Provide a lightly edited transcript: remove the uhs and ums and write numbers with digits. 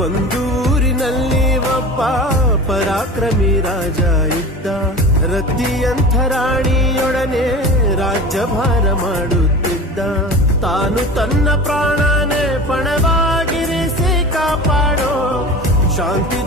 ಒಂದು ಊರಿನಲ್ಲಿ ಒಬ್ಬ ಪರಾಕ್ರಮಿ ರಾಜ ಇದ್ದ. ರತಿಯಂಥ ರಾಣಿಯೊಡನೆ ರಾಜ್ಯಭಾರ ಮಾಡುತ್ತಿದ್ದ. ತಾನು ತನ್ನ ಪ್ರಾಣನೇ ಪಣವಾಗಿರಿಸಿ ಕಾಪಾಡೋ ಶಾಂತಿ